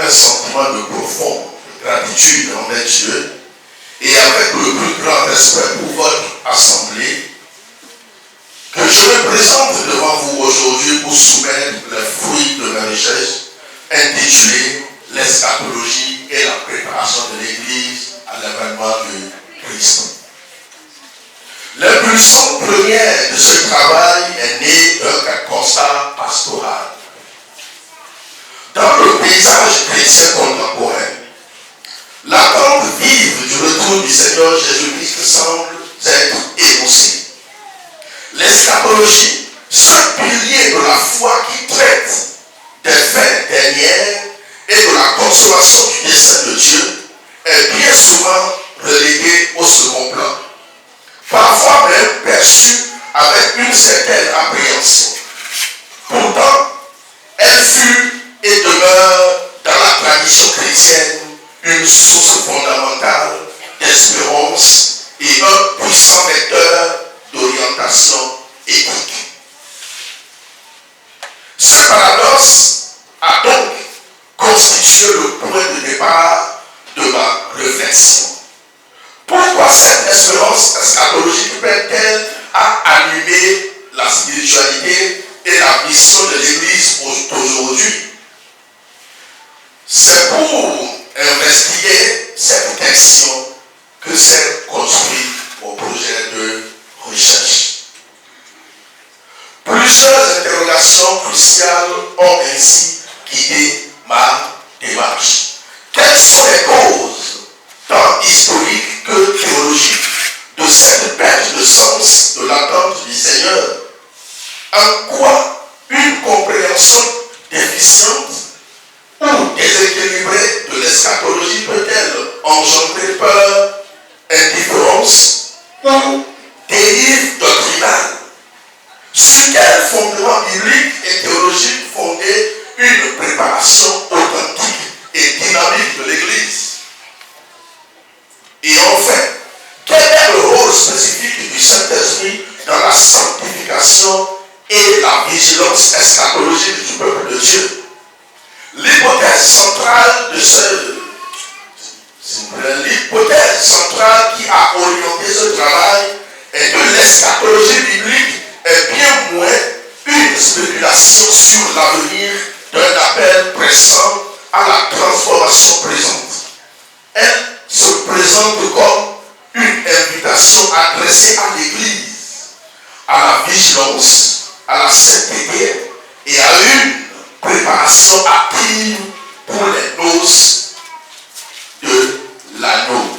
un sentiment de profonde gratitude envers Dieu et avec le plus grand respect pour votre assemblée, que je me présente devant vous aujourd'hui pour soumettre les fruits de mes recherches intitulées l'eschatologie et la préparation de l'Église à l'avènement de Christ. L'impulsion première de ce travail est née d'un constat pastoral. Dans le paysage chrétien contemporain, l'attente vive du retour du Seigneur Jésus-Christ semble être émoussée. L'eschatologie, ce pilier de la foi qui traite des fins dernières et de la consommation du dessein de Dieu, est bien souvent reléguée au second plan. Parfois même perçue avec une certaine appréhension. Pourtant, elle fut et demeure dans la tradition chrétienne une source fondamentale d'espérance et un puissant vecteur d'orientation éthique. Ce paradoxe a donc constitué le point de départ de ma réflexion. Pourquoi cette espérance eschatologique peine-t-elle à animer la spiritualité et la mission de l'Église d'aujourd'hui? C'est pour investiguer cette question que s'est construit mon projet de recherche. Plusieurs interrogations cruciales ont ainsi guidé ma démarche. Quelles sont les causes, tant historiques que théologiques, de cette perte de sens de l'attente du Seigneur? En quoi une compréhension déficiente ou déséquilibrée de l'eschatologie peut-elle engendrer peur, indifférence ou dérive doctrinale? Sur quel fondement biblique et théologique fonder une préparation authentique et dynamique de l'Église? Et enfin, quel est le rôle spécifique du Saint-Esprit dans la sanctification et la vigilance eschatologique du peuple de Dieu? L'hypothèse centrale qui a orienté ce travail est que l'eschatologie biblique est bien moins une spéculation sur l'avenir d'un appel pressant à la transformation présente. Elle se présente comme une invitation adressée à l'Église, à la vigilance, à la sainteté et à une préparation active pour les noces de l'anneau.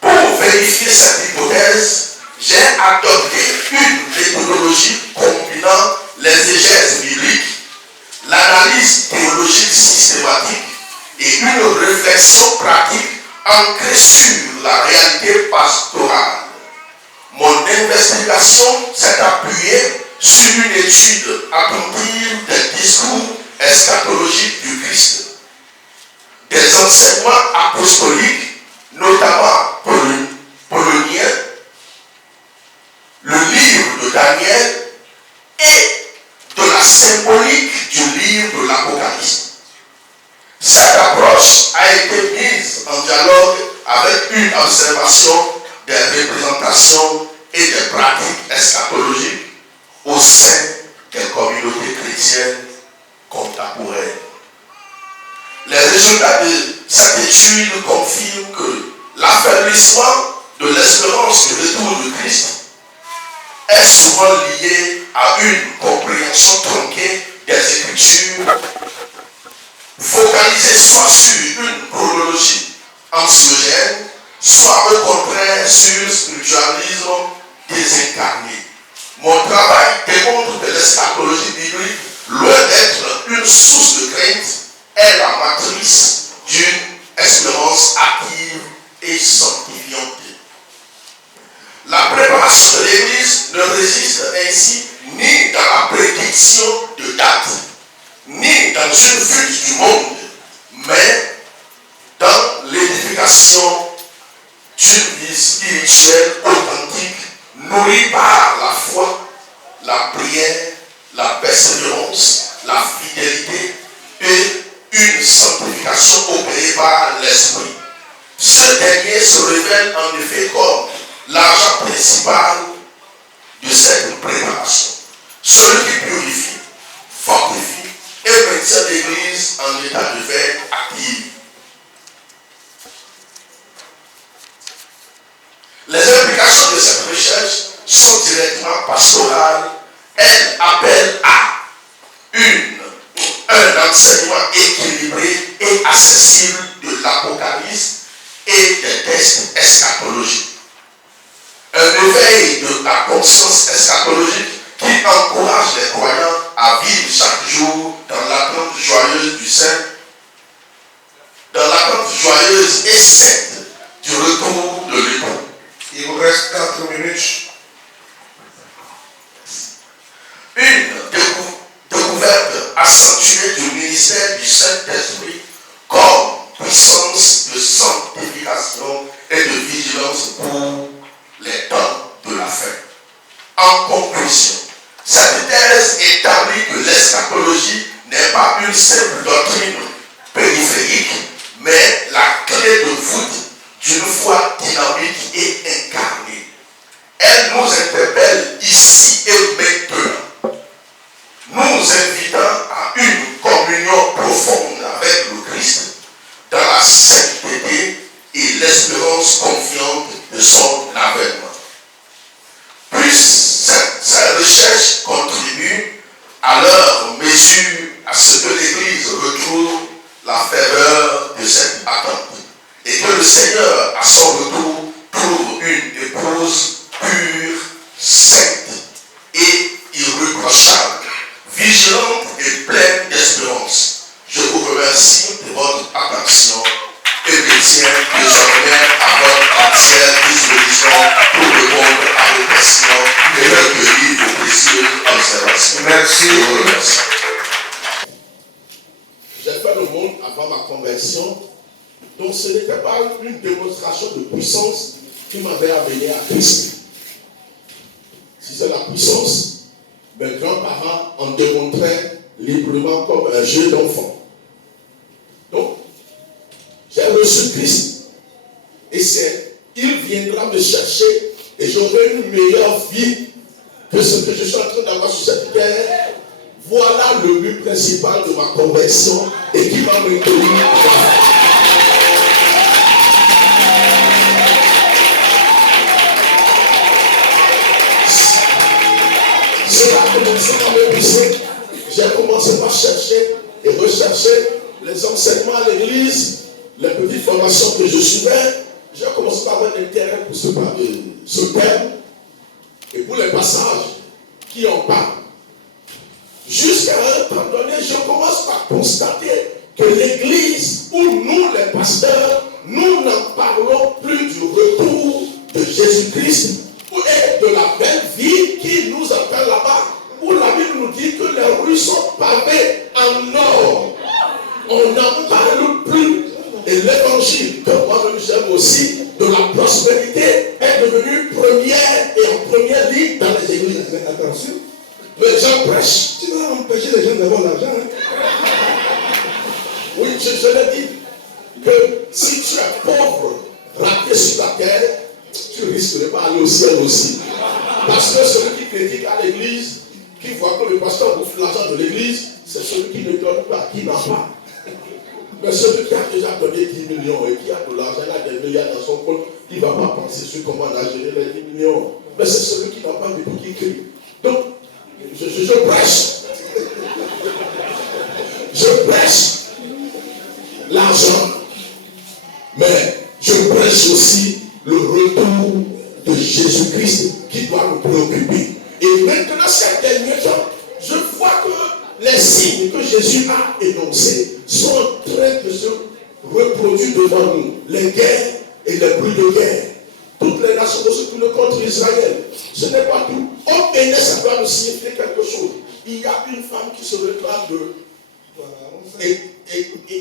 Pour vérifier cette hypothèse, j'ai adopté une méthodologie combinant l'exégèse biblique, l'analyse théologique systématique et une réflexion pratique ancrée sur la réalité pastorale. Mon investigation s'est appuyée sur une étude attentive des discours eschatologiques du Christ, des enseignements apostoliques, notamment pauloniens, le livre de Daniel et de la symbolique du livre de l'Apocalypse. Cette approche a été mise en dialogue avec une observation des représentations et des pratiques eschatologiques au sein des communautés chrétiennes contemporaines. Les résultats de cette étude confirment que l'affaiblissement de l'espérance du retour de Christ est souvent lié à une compréhension tronquée des Écritures, focalisée soit sur une chronologie anxiogène, soit au contraire sur le spiritualisme désincarné. Mon travail démontre que l'eschatologie biblique, loin d'être une source de crainte, est la matrice d'une espérance active et sanctifiante. La préparation de l'Église ne résiste ainsi ni dans la prédiction de date, ni dans une fuite du monde, mais dans l'édification d'une vie spirituelle authentique, nourrie par la foi, la prière, la persévérance, la fidélité et d'esprit. Ce dernier se révèle en effet comme l'agent principal de cette préparation. Celui qui purifie, fortifie et maintient l'Église en état de veille active. Les implications de cette recherche sont directement pastorales. Elles appellent à un enseignement équilibré et accessible de l'Apocalypse et des textes eschatologiques. Un éveil de la conscience eschatologique qui encourage les croyants à vivre chaque jour dans l'attente joyeuse du Saint, dans l'attente joyeuse et sainte du retour de l'époux. Il vous reste 4 minutes. Une découverte accentuée du ministère du Saint-Esprit comme puissance de sanctification et de vigilance pour les temps de la fin. En conclusion, cette thèse établit que l'eschatologie n'est pas une simple doctrine périphérique, mais la clé de voûte d'une foi dynamique et incarnée. Elle nous interpelle ici et maintenant, nous invitant à une communion profonde avec le Christ dans la sainteté et l'espérance confiante de son avènement. Puisse cette recherche contribue à leur mesure à ce que l'Église retrouve la ferveur de cette attente et que le Seigneur, à son retour, trouve une épouse pure, sainte et irréprochable, vigilante et pleine d'espérance. Je vous remercie de votre attention et me tiens désormais à votre entière disposition pour répondre à vos questions et recueillir vos précieuses observations. Merci. Je vous remercie. J'ai fait le monde avant ma conversion, donc ce n'était pas une démonstration de puissance qui m'avait amené à Christ. Si c'est la puissance, mes grands-parents en démontraient librement comme un jeu d'enfant. Donc, j'ai reçu Christ et il viendra me chercher et j'aurai une meilleure vie que ce que je suis en train d'avoir sur cette terre. Voilà le but principal de ma conversion et qui m'a maintenu. Cela a commencé à me pousser. J'ai commencé par chercher et rechercher les enseignements à l'église, les petites formations que je suivais. J'ai commencé par avoir un intérêt pour ce thème et pour les passages qui en parlent. Jusqu'à un temps donné, je commence par constater que l'église où nous, les pasteurs, nous n'en parlons plus du retour de Jésus-Christ et de la belle vie qui nous attend là-bas, où la Bible nous dit que les rues sont pavées en or. On n'en parle plus. Et l'évangile, que moi-même j'aime aussi, de la prospérité, est devenu première et en première ligne dans les églises. Mais attention, les gens prêchent. Tu vas empêcher les gens d'avoir l'argent. Oui, je l'ai dit, que si tu es pauvre, raté sur la terre, tu risques de ne pas aller au ciel aussi. Parce que celui qui critique à l'église, qui voit que le pasteur bouffe l'argent de l'église, c'est celui qui ne donne pas, qui n'a pas. Mais celui qui a déjà donné 10 millions et qui a de l'argent, il a des milliards dans son compte, il ne va pas penser sur comment on a géré les 10 millions. Mais c'est celui qui n'a pas du tout qui crie. Donc, je prêche. Je prêche l'argent. Mais je prêche aussi le retour de Jésus-Christ qui doit nous préoccuper. Et maintenant, ces derniers temps, je vois que les signes que Jésus a énoncés sont en train de se reproduire devant nous. Les guerres et les bruits de guerre. Toutes les nations se tournent contre Israël. Ce n'est pas tout. Au Bénin, ça doit nous signifier quelque chose. Il y a une femme qui se réclame de...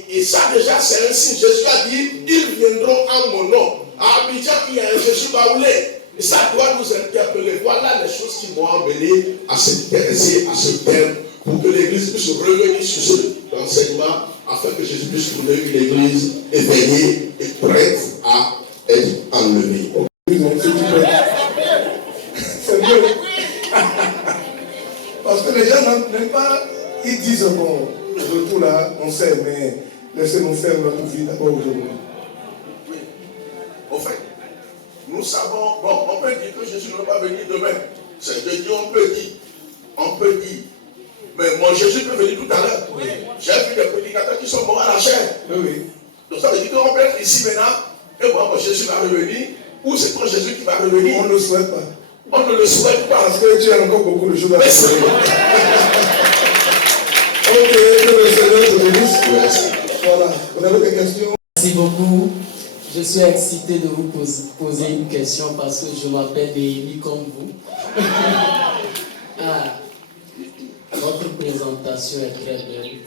Et ça déjà, c'est un signe. Jésus a dit, ils viendront en mon nom. À Abidjan, il y a un Jésus baoulé. Et ça doit nous interpeller. Voilà les choses qui m'ont amené à s'intéresser à ce thème pour que l'Église puisse revenir sur cet enseignement afin que Jésus puisse trouver une église éveillée et prête à être enlevée. C'est mieux. Parce que les gens n'aiment pas, ils disent bon, le tout là, on sait, mais laissez-nous faire notre vie d'abord aujourd'hui. Oui. Au fait, nous savons, bon, on peut dire que Jésus ne va pas venir demain. C'est de Dieu, on peut dire. Mais moi, Jésus peut venir tout à l'heure. Oui. J'ai vu des prédicateurs qui sont morts à la chair. Oui. Donc ça veut dire qu'on peut être ici maintenant, et bon, Jésus va revenir, ou c'est ton Jésus qui va revenir. On ne le souhaite pas. On ne le souhaite pas. Parce que tu as encore beaucoup de choses à faire. Ok, que le Seigneur te bénisse. Voilà. Vous avez des questions? Merci beaucoup. Je suis excité de vous poser une question parce que je m'appelle Néhémie comme vous. Votre présentation est très belle.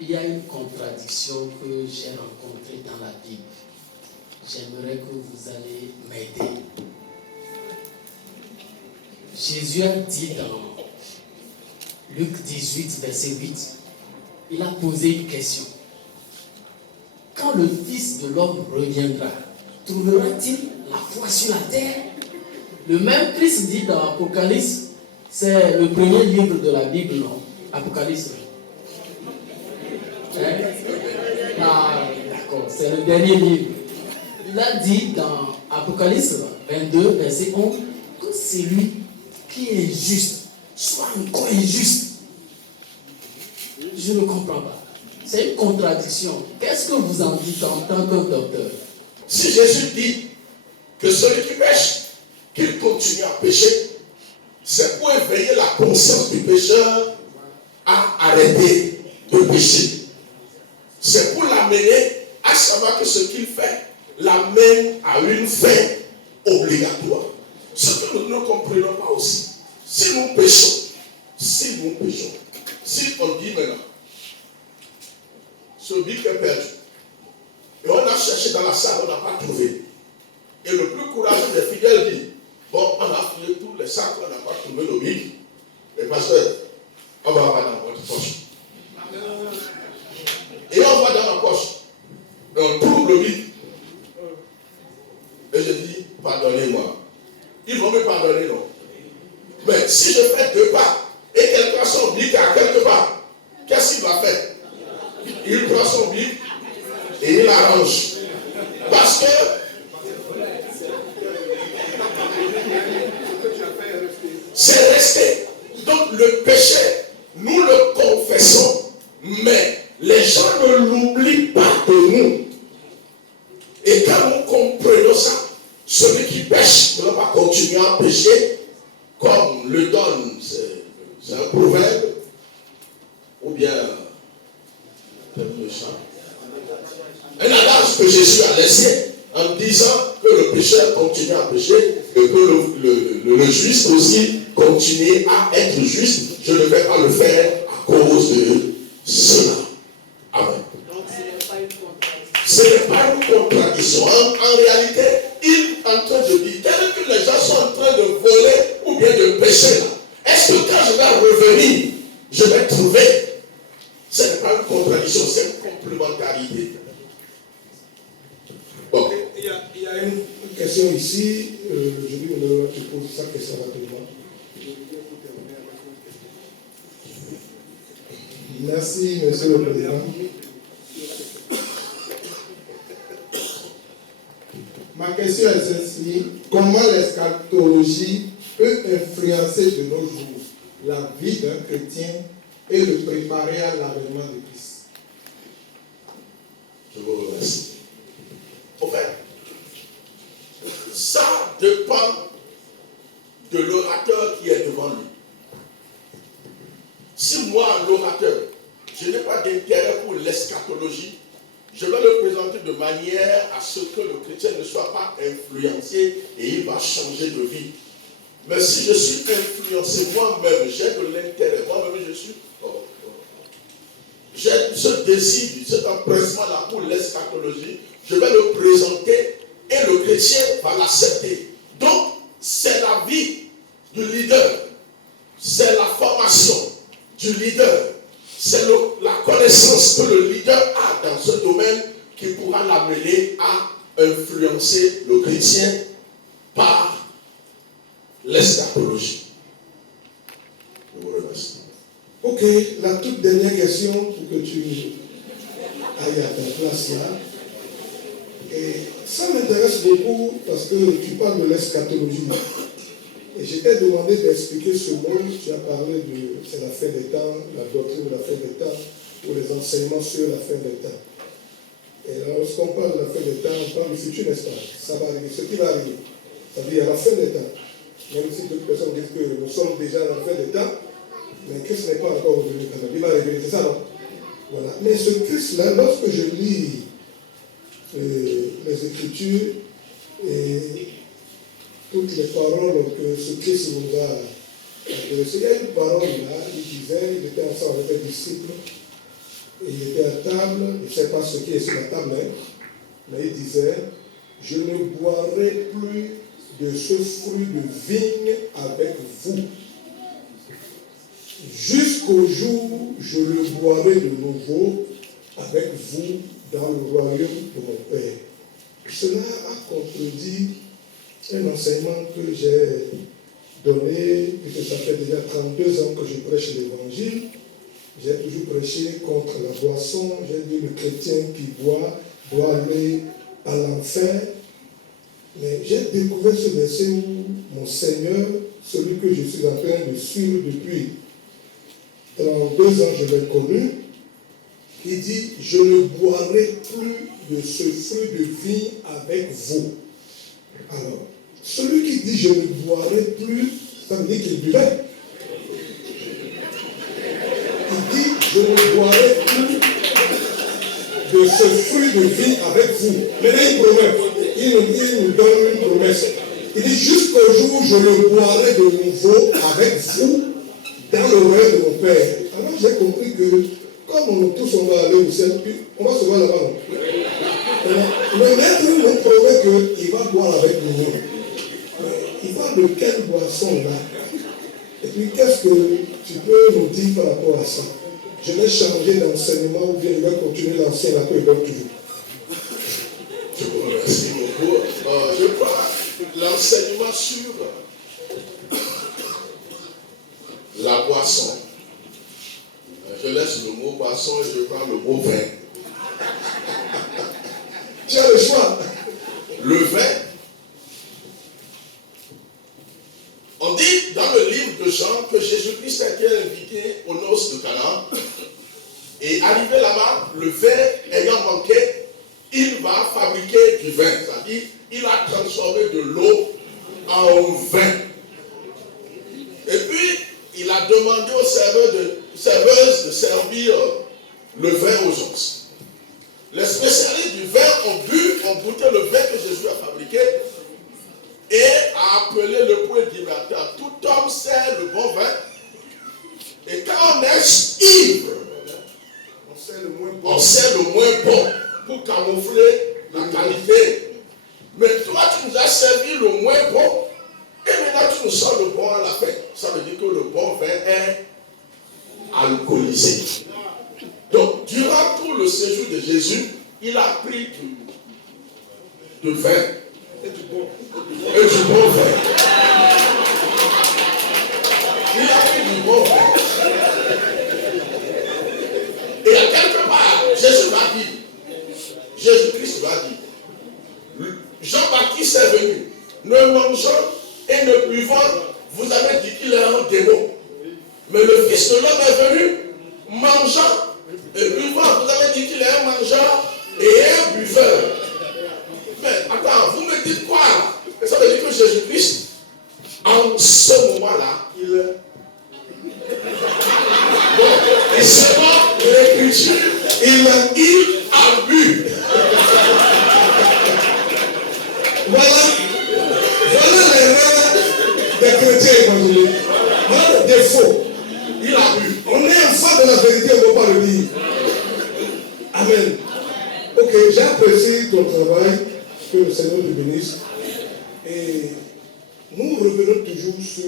Il y a une contradiction que j'ai rencontrée dans la Bible. J'aimerais que vous allez m'aider. Jésus a dit dans Luc 18, verset 8, il a posé une question. Quand le Fils de l'homme reviendra, trouvera-t-il la foi sur la terre? Le même Christ dit dans Apocalypse, c'est le premier livre de la Bible, non? Apocalypse. D'accord, c'est le dernier livre. Il a dit dans Apocalypse 22, verset 11, que c'est lui qui est juste, soit encore injuste. Je ne comprends pas. C'est une contradiction. Qu'est-ce que vous en dites en tant que docteur? Si Jésus dit que celui qui pêche, qu'il continue à pécher, c'est pour éveiller la conscience du pécheur à arrêter de pécher. C'est pour l'amener à savoir que ce qu'il fait l'amène à une fin obligatoire. Ce que nous ne comprenons pas aussi, si on dit maintenant, ce bic est perdu, et on a cherché dans la salle, on n'a pas trouvé. Et le plus courageux des fidèles dit, bon, on a fouillé tous les sacs, on n'a pas trouvé le bic. Mais pasteur, on va avoir dans votre poche. Et on va dans ma poche. Et on trouve le bic. Et je dis, pardonnez-moi. Ils vont me pardonner, non? Mais si je fais 2 pas, et quelqu'un a son bic à quelque part, qu'est-ce qu'il va faire? Il prend son bic et il l'arrange. Parce que c'est resté. Donc le péché, nous le confessons, mais les gens ne l'oublient pas de nous. Et quand nous comprenons ça, celui qui pêche ne va pas continuer à pécher, comme le donne, c'est un proverbe, ou bien un adage que Jésus a laissé en disant que le pécheur continue à pécher et que le juste aussi continue à être juste. Je ne vais pas le faire à cause de cela. Amen. Donc ce n'est pas une contradiction. Ce n'est pas une contradiction. En réalité, il est en train de dire, tel que les gens sont en train de voler ou bien de pécher là, est-ce que quand je vais revenir, je vais trouver? Ce n'est pas une contradiction, c'est une complémentarité. Bon. Il y a une question ici. Je dis que tu poses sa question rapidement. Merci, Monsieur le Président. Ma question est celle-ci. Comment l'eschatologie peut influencer de nos jours la vie d'un chrétien et le préparer à l'avènement de Christ? Je vous remercie. En fait, ça dépend de l'orateur qui est devant lui. Si moi, l'orateur, je n'ai pas d'intérêt pour l'eschatologie, je vais le présenter de manière à ce que le chrétien ne soit pas influencé et il va changer de vie. Mais si je suis influencé moi-même, j'ai de l'intérêt, moi-même j'ai ce désir, cet empressement-là pour l'eschatologie, je vais le présenter et le chrétien va l'accepter. Donc, c'est la vie du leader, c'est la formation du leader, c'est la connaissance que le leader a dans ce domaine qui pourra l'amener à influencer le chrétien par l'eschatologie. Je vous remercie. Ok, la toute dernière question pour que tu ailles à ta place là. Et ça m'intéresse beaucoup parce que tu parles de l'eschatologie. Et je t'ai demandé d'expliquer ce mot. Tu as parlé de c'est la fin des temps, la doctrine de la fin des temps, ou les enseignements sur la fin des temps. Et lorsqu'on parle de la fin des temps, on parle du futur, n'est-ce pas? Ça va arriver, ce qui va arriver. Ça veut dire à la fin des temps. Même si d'autres personnes disent que nous sommes déjà à la fin des temps, mais Christ n'est pas encore revenu quand même. Il va révéler, c'est ça, non? Voilà. Mais ce Christ-là, lorsque je lis les Écritures et toutes les paroles que ce Christ nous a adressées, il y a une parole là, il disait, il était ensemble avec les disciples, et il était à table, je ne sais pas ce qui est sur la table, mais il disait, je ne boirai plus de ce fruit de vigne avec vous. Jusqu'au jour où je le boirai de nouveau avec vous dans le royaume de mon Père. Cela a contredit un enseignement que j'ai donné, puisque ça fait déjà 32 ans que je prêche l'évangile. J'ai toujours prêché contre la boisson. J'ai dit le chrétien qui boit doit aller à l'enfer. Mais j'ai découvert ce verset où mon Seigneur, celui que je suis en train de suivre depuis 32 ans, je l'ai connu, il dit, je ne boirai plus de ce fruit de vigne avec vous. Alors, celui qui dit, je ne boirai plus, ça veut dire qu'il buvait. Il dit, je ne boirai plus de ce fruit de vigne avec vous. Maintenant, il promet. Il nous donne une promesse. Il dit, jusqu'au jour où je le boirai de nouveau avec vous dans le royaume de mon Père. Alors j'ai compris que, comme nous tous on va aller au ciel, puis on va se voir là-bas. Le maître nous promet qu'il va boire avec nous. Mais il parle de quelle boisson là? Et puis qu'est-ce que tu peux nous dire par rapport à ça? Je vais changer d'enseignement ou bien je vais continuer l'ancien là que je donne toujours. Je vous remercie beaucoup. Je crois que l'enseignement sur la boisson, je laisse le mot boisson et je prends le mot vin. Tu as le choix. Le vin, on dit dans le livre de Jean que Jésus-Christ a été invité aux noces de Cana. Et arrivé là-bas, le vin ayant manqué, il va fabriquer du vin. C'est-à-dire, il a transformé de l'eau en vin. Et puis, il a demandé aux serveuses de servir le vin aux gens. Les spécialistes du vin ont goûté le vin que Jésus a fabriqué et a appelé le point d'Imateur. Tout homme sait le bon vin. Et quand on est ivre, on sait le moins bon pour camoufler la qualité. Mais toi, tu nous as servi le moins bon. Et maintenant, tu nous sors le bon à la fin. Ça veut dire que le bon vin est alcoolisé. Donc, durant tout le séjour de Jésus, il a pris du vin et du bon vin. Il a pris du bon vin. Et à quelque part, Jésus-Christ va dire, Jean-Baptiste est venu, ne mangeant et ne buvant, vous avez dit qu'il est un démon. Mais le Fils de l'homme est venu, mangeant et buvant, vous avez dit qu'il est un mangeur et un buveur. Mais attends, vous me dites quoi? Ça veut dire que Jésus-Christ, en ce moment-là, il est... Et selon l'Écriture, il a bu. Voilà l'erreur des chrétiens évangéliques. Voilà le défaut. Il a bu. On est enfant de la vérité, on ne peut pas le dire. Amen. Ok, j'apprécie ton travail, que le Seigneur te bénisse. Et nous revenons toujours sur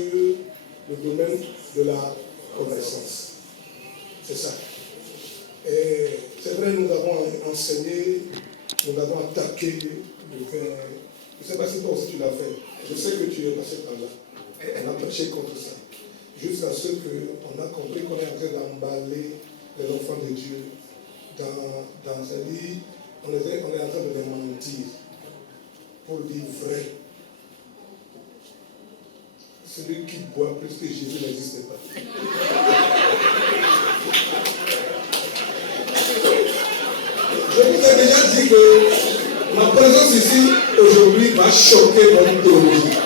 le domaine de la connaissance. C'est ça. C'est vrai, nous avons enseigné, nous avons attaqué le vin. Je ne sais pas si toi aussi tu l'as fait. Je sais que tu es passé par là. On a prêché contre ça. Jusqu'à ce qu'on a compris qu'on est en train d'emballer les enfants de Dieu dans sa vie. On est en train de les mentir pour dire vrai. Celui qui boit plus que Jésus n'existe pas. Je vous ai déjà dit que ma présence ici aujourd'hui va choquer votre théologie.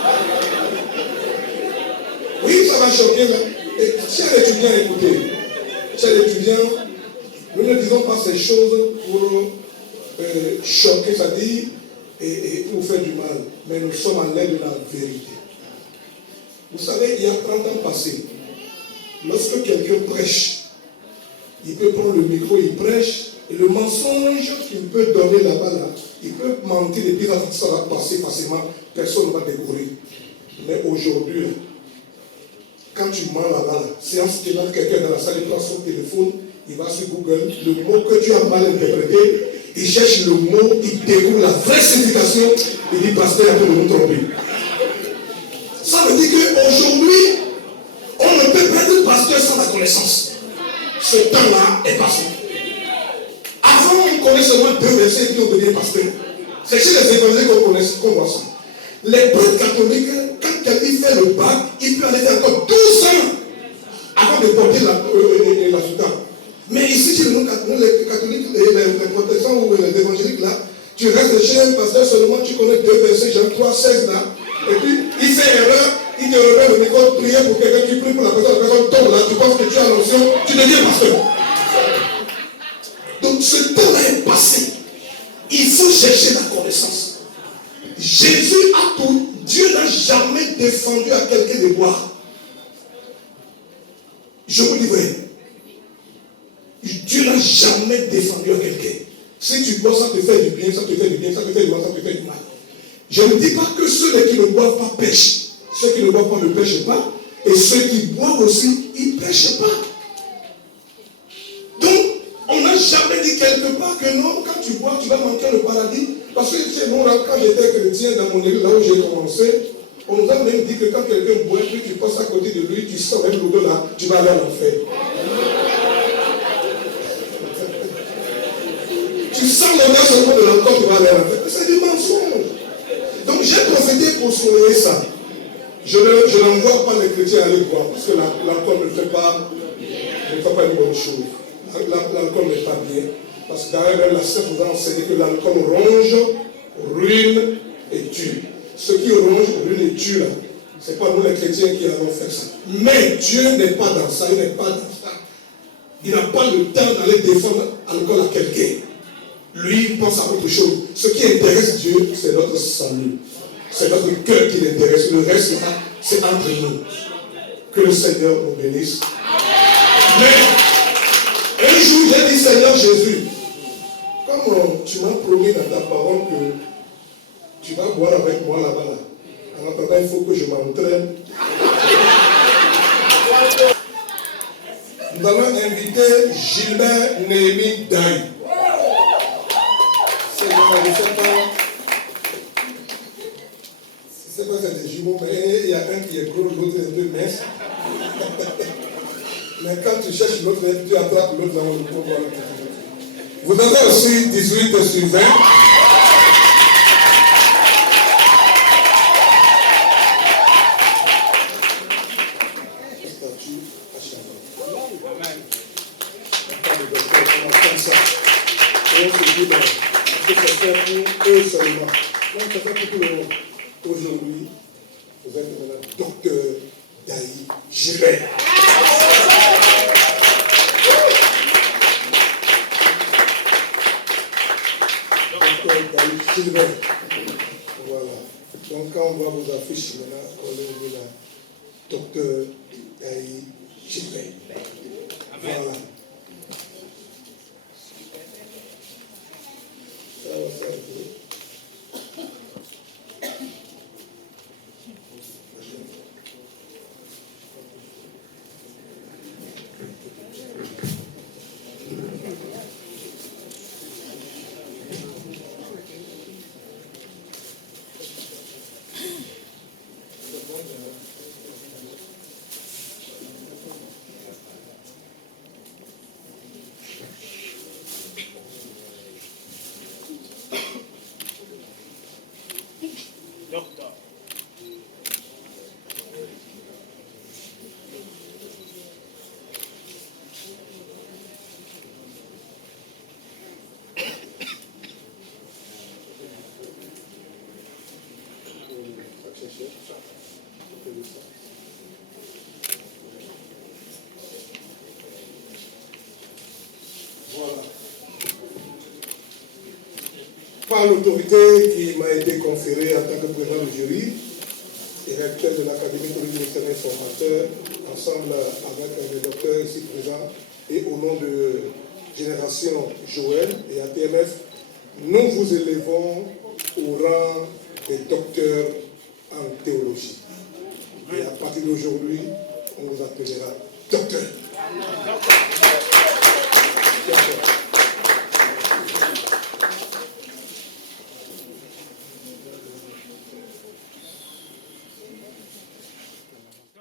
Oui, ça va choquer. Et, chers étudiants, écoutez. Chers étudiants, nous ne disons pas ces choses pour choquer, c'est-à-dire et pour faire du mal. Mais nous sommes à l'aide de la vérité. Vous savez, il y a 30 ans passés, lorsque quelqu'un prêche, il peut prendre le micro, il prêche, et le mensonge qu'il peut donner là-bas, là, il peut mentir et puis ça va passer facilement, personne ne va découvrir. Mais aujourd'hui, quand tu mens là-bas, séance tenante, quelqu'un dans la salle, il prend son téléphone, il va sur Google, le mot que tu as mal interprété, il cherche le mot, il découvre la vraie signification, il dit, pasteur, un peu de nous tromper. Ça veut dire qu'aujourd'hui, on ne peut pas être pasteur sans la connaissance. Ce temps-là est passé. Avant, on connaît seulement 2 versets et puis on devient pasteur. C'est chez les évangéliques qu'on voit ça. Les prêtres catholiques, quand quelqu'un fait le bac, il peut aller faire encore 12 ans avant de porter la soutane. Mais ici, chez nous, les catholiques, les protestants ou les évangéliques, là, tu restes chez un pasteur seulement, tu connais 2 versets, Jean 3, 16 là, et puis il fait erreur, il te remet le micro, prier pour quelqu'un, tu pries pour la personne tombe là, tu penses que tu as l'onction, tu deviens pasteur. Donc ce temps-là est passé. Il faut chercher la connaissance. Jésus a tout. Dieu n'a jamais défendu à quelqu'un de boire. Je vous dis vrai. Dieu n'a jamais défendu à quelqu'un. Si tu bois, ça te fait du bien, ça te fait du bien, ça te fait du mal, ça te fait du mal. Je ne dis pas que ceux qui ne boivent pas pêchent. Ceux qui ne boivent pas ne pêchent pas. Et ceux qui boivent aussi, ils ne pêchent pas. Donc, on n'a jamais dit quelque part que non, quand tu bois, tu vas manquer le paradis. Parce que tu sais, bon, là, quand j'étais chrétien dans mon église, là où j'ai commencé, on nous a même dit que quand quelqu'un boit, puis tu passes à côté de lui, tu sens même l'odeur là, tu vas aller à l'enfer. Tu sens l'odeur seulement de l'alcool, tu vas aller à l'enfer. C'est du mensonge. Donc j'ai profité pour souligner ça. Je n'envoie pas les chrétiens aller boire, parce que l'alcool ne fait pas une bonne chose. L'alcool n'est pas bien. Parce que d'ailleurs, la sœur vous a enseigné que l'alcool ronge, ruine et tue. Ce qui ronge, ruine et tue, là, ce n'est pas nous les chrétiens qui allons faire ça. Mais Dieu n'est pas dans ça, il n'est pas dans ça. Il n'a pas le temps d'aller défendre l'alcool à quelqu'un. Lui, il pense à autre chose. Ce qui intéresse Dieu, c'est notre salut. C'est notre cœur qui l'intéresse. Le reste, là, c'est entre nous. Que le Seigneur nous bénisse. Mais un jour, j'ai dit, Seigneur Jésus, comme tu m'as promis dans ta parole que tu vas boire avec moi là-bas, là. En attendant, il faut que je m'entraîne. Nous allons inviter Gilbert Néhémie Daï. Je ne sais pas si c'est des jumeaux, mais il y a un qui est gros, l'autre est un peu mince. Mais quand tu cherches l'autre, tu attrapes l'autre dans le pot. Vous avez aussi 18 sur 20. Statue à Chabot. Amen. On entend ça. Et on se dit, que ça fait pour eux seulement. Donc ça fait pour tout le monde. Aujourd'hui, vous êtes maintenant docteur Daï Gilbert. Docteur Daï Gilbert. Voilà. Donc quand on voit vos affiches maintenant, on est là. Docteur Daï Gilbert. Voilà. Ça va faire un peu. par l'autorité qui m'a été conférée en tant que président du jury et recteur de l'Académie politique et formateur, ensemble avec les docteurs ici présents et au nom de Génération Joël et ATMF, nous vous élevons au rang des docteurs en théologie. Et à partir d'aujourd'hui, on vous appellera docteur.